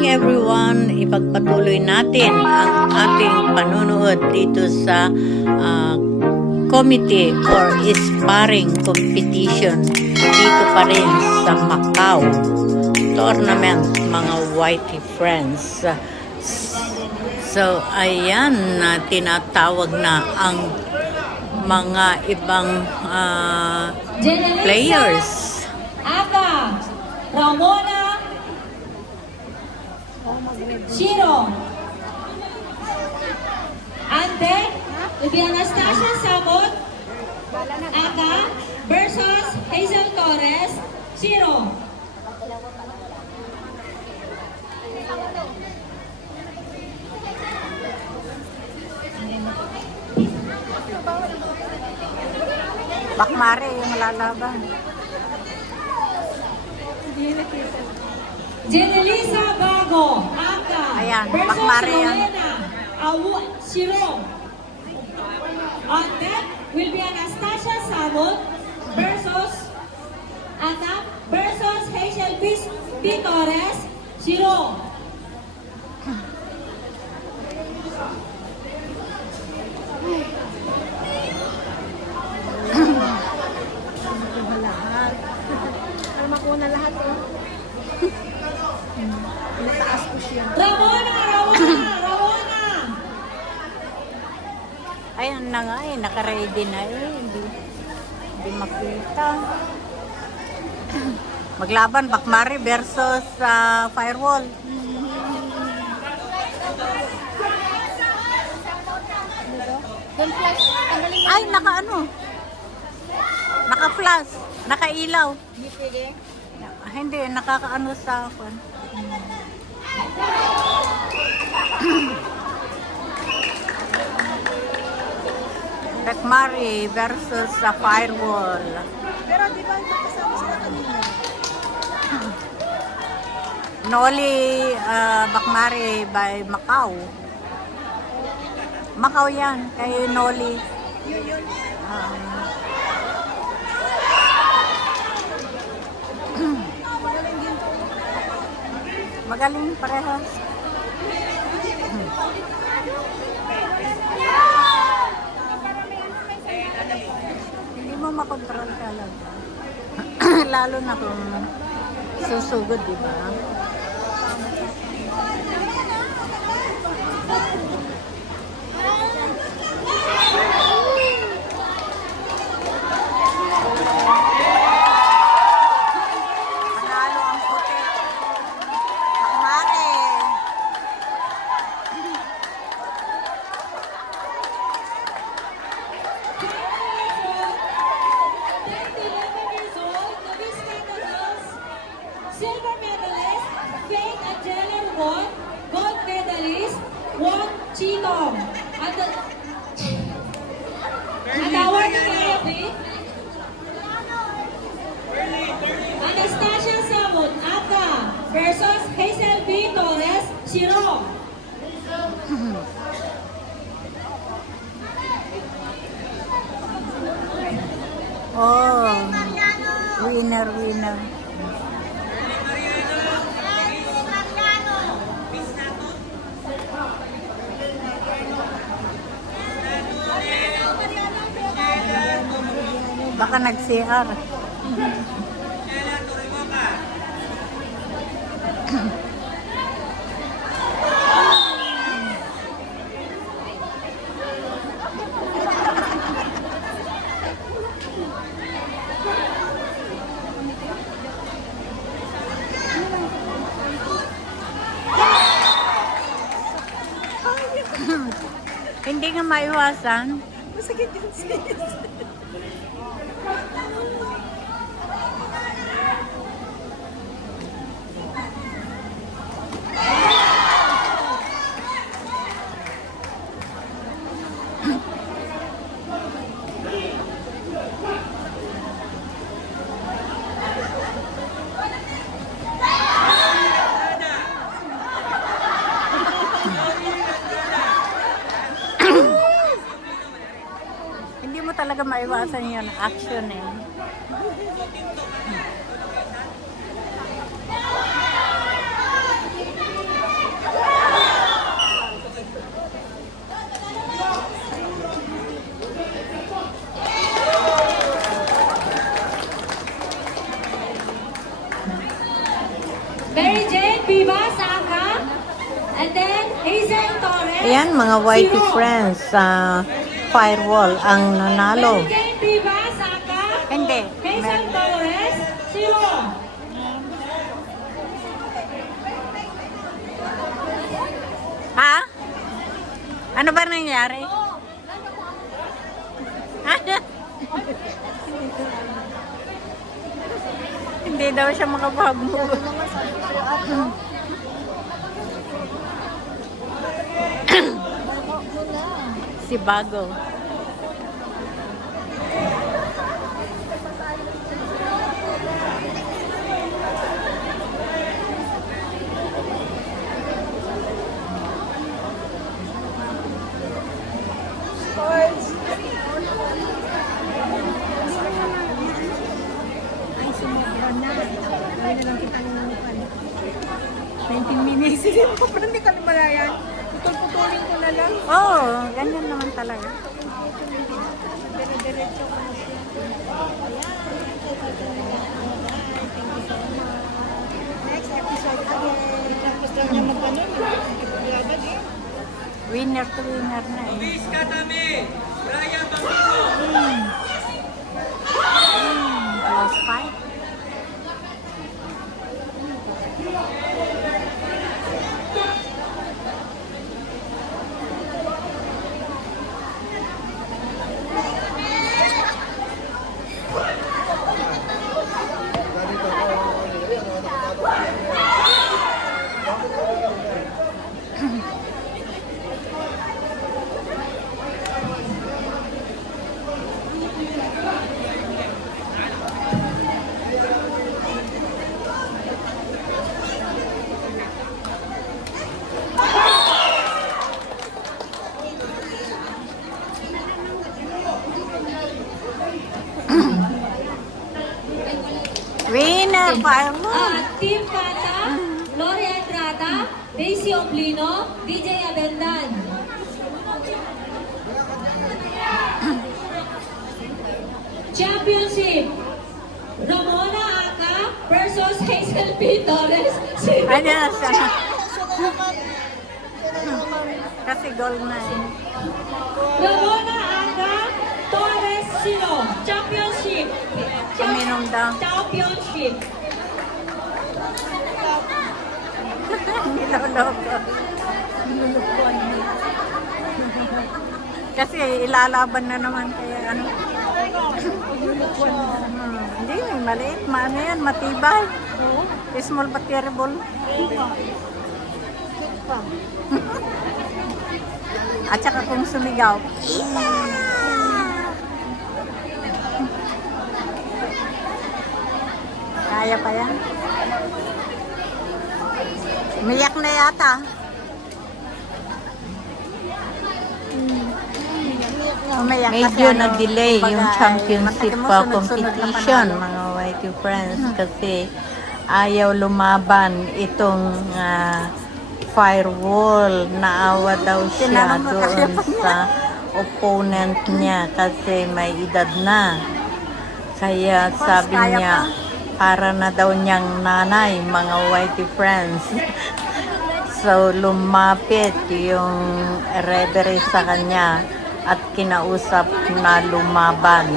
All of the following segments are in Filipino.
morning everyone! Ipagpatuloy natin ang ating panunood dito sa committee or sparring competition dito pa rin sa Macau tournament, mga whitey friends. So ayan, tinatawag na ang mga ibang players. Aga, Ramona, Shiro, Ante, Anastasia Samot, Aga versus Hazel Torres, Shiro. Bakmare yung lalaban. Jenelisa Bago, Aga Ayan, versus Bakmare yan. Rowena, Shiro. On deck will be Anastasia Samot versus Aga versus Hazel P. Torres, Shiro. Makuna lahat eh. Mataas ko siya. Ramona! Ayan na nga eh, naka-ready na eh. Hindi makita. Maglaban, Bakmare versus Firewall. Ay, naka-flash, naka-ilaw. Hindi pwede. Hindi, nakakaano sa akin. Bakmare versus Firewall. Pero di ba kasama sila kanina? Noli Bakmare by Macau. Macau yan, kay Noli. Yun. Magaling din to. Magaling parehas. Hindi mo makontrol talaga. Lalo na kung susugod, di ba? Panalo ang puti. Bakmare. Silver medalist, Faith Angela Rumon, gold medalist, Wong Chitong. At award ng Gabi, Anastasia Samot, Aga versus Hazel B. Torres, Shiro. Oh, winner. Baka nag-CR. Hindi nga maiwasan. Masakit yun sis. Hindi mo talaga maiwasan yun, action eh. Vivas Aka. And then Hazel Torres. Ayan, mga whitey zero. friends sa firewall ang nanalo. Mary Jane Vivas Aka. Hindi. Hazel Torres, 0. Ha? Ano ba nangyari? Hindi daw siya makapag-move. Si Bago. Ay, sumobra na. Kaya na lang kita nanunukan. 19 minutes. Pero hindi ka lumalayan. Putol-putulin ko na lang. Oo, oh, ganyan naman talaga. Dire-diretso ko na siya. Next episode again. Tapos lang niya magpanon. Winner to winner na eh. Luis Katame, Raya Bangino. Close fight. Winner, fireman. Team Kata, Lori Entrata, Daisy Oblino, DJ Abendan. Championship, Ramona Aka versus Hazel P. Torres. Ano na siya? Kasi goal na eh. Ramona Aka, Torres 0. Championship. Uminom daw. Championship. Niloloko. Nilulukuan niya. Kasi ilalaban na naman kaya ano. Nilulukuan na. Hindi, maliit. Maano yan, matibay. Small but terrible. At saka kung sumigaw. Kaya pa yan. Umiyak na yata. Umiyak kasi Medyo ano, nag-delay kumbaga, yung championship matagal mo, pa sunod-sunod na competition, panalo. mga whitey friends, kasi ayaw lumaban itong firewall. Naawa daw siya Tinanong mo kasi doon sa opponent niya kasi may edad na. Kaya sabi kaya niya, para na daw niyang nanay, mga whitey friends. So, lumapit yung referee sa kanya at kinausap na lumaban.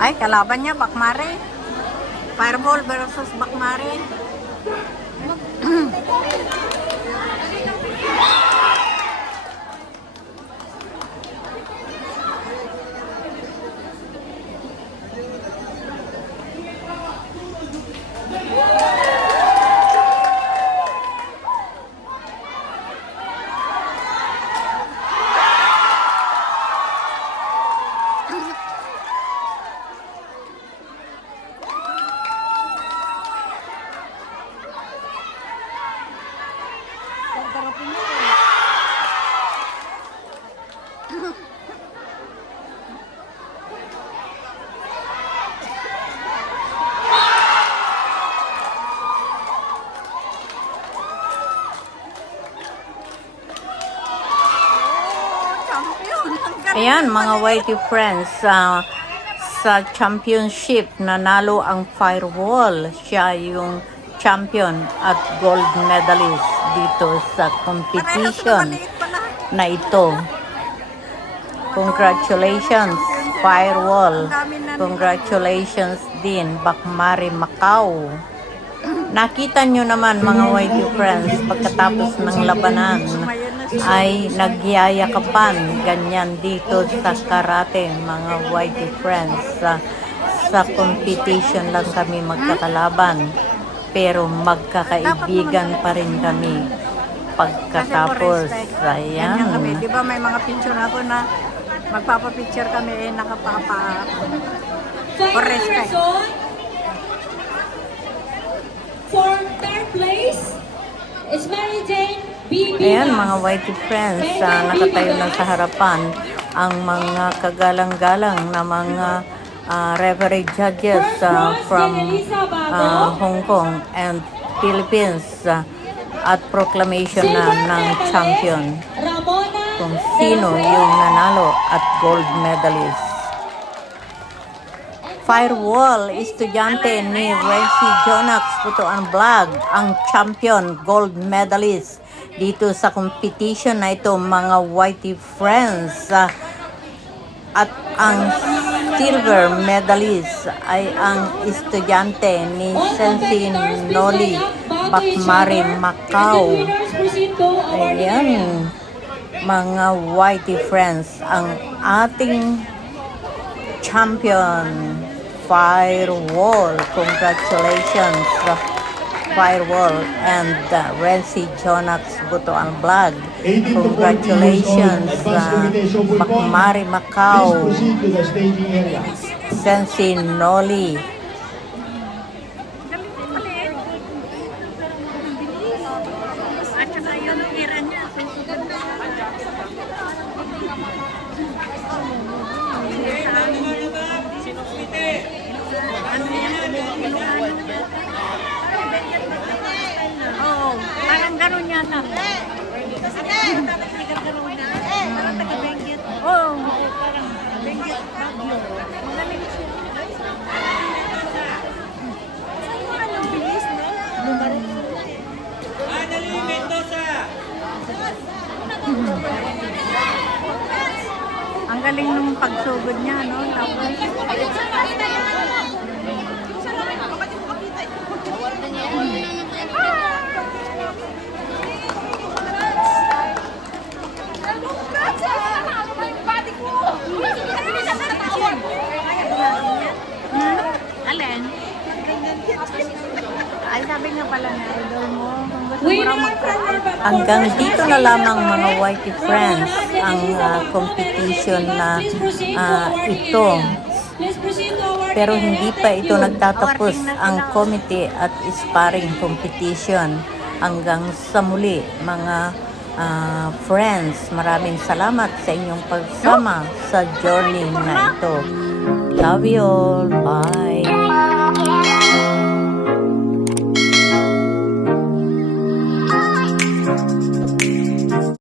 Ay, kalaban niya, Bakmare. Fireball versus Bakmare. Ayan, mga whitey friends, sa championship, nanalo ang Firewall. Siya yung champion at gold medalist dito sa competition na ito. Congratulations, Firewall. Congratulations din, Bakmari Macau. Nakita nyo naman mga whitey friends, pagkatapos ng labanan ay nagyayakapan, ganyan dito sa karate mga whitey friends. Sa competition lang kami magkakalaban, pero magkakaibigan pa rin kami pagkatapos. Ganyan kami. Ayan. Di ba may mga picture ako na magpapapicture kami nakapapa. Final respect. result for third place is Mary Jane B. Ayan Vivas. mga whitey friends, nakatayo na sa harapan ang mga kagalang-galang na mga referee judges from Hong Kong and Philippines at proclamation na ng champion Ramona kung sino yung nanalo at gold medalist. Firewall, estudyante ni Renzi Jonax Putuan Vlog, ang champion gold medalist dito sa competition na ito mga whitey friends. At ang silver medalist ay ang estudyante ni Sensei Noli Bakmari Macau. Ayan, mga whitey friends, ang ating champion Firewall. Congratulations, Firewall and Renzi Jonax Butuan Vlog. Congratulations, Bakmari Macau, Sensei Noli. At saka yun, ira niya. Oo, parang gano'n yata. Parang taga-Benguet. Oo, parang Benguet, Baguio. Magaling siya. Anong bilis, no? Annalyn Mendoza. Ang galing nung pagsugod niya, no? Tapos, alin? Ay, sabi nga pala na idol mo, kung gusto mo raw Winner from her Hanggang dito na lamang mga whitey friends ang competition na ito. Please proceed to award Pero the hindi pa ito nagtatapos ang committee at sparring competition. Hanggang sa muli mga friends, maraming salamat sa inyong pagsama sa journey na ito. Love you all. Bye.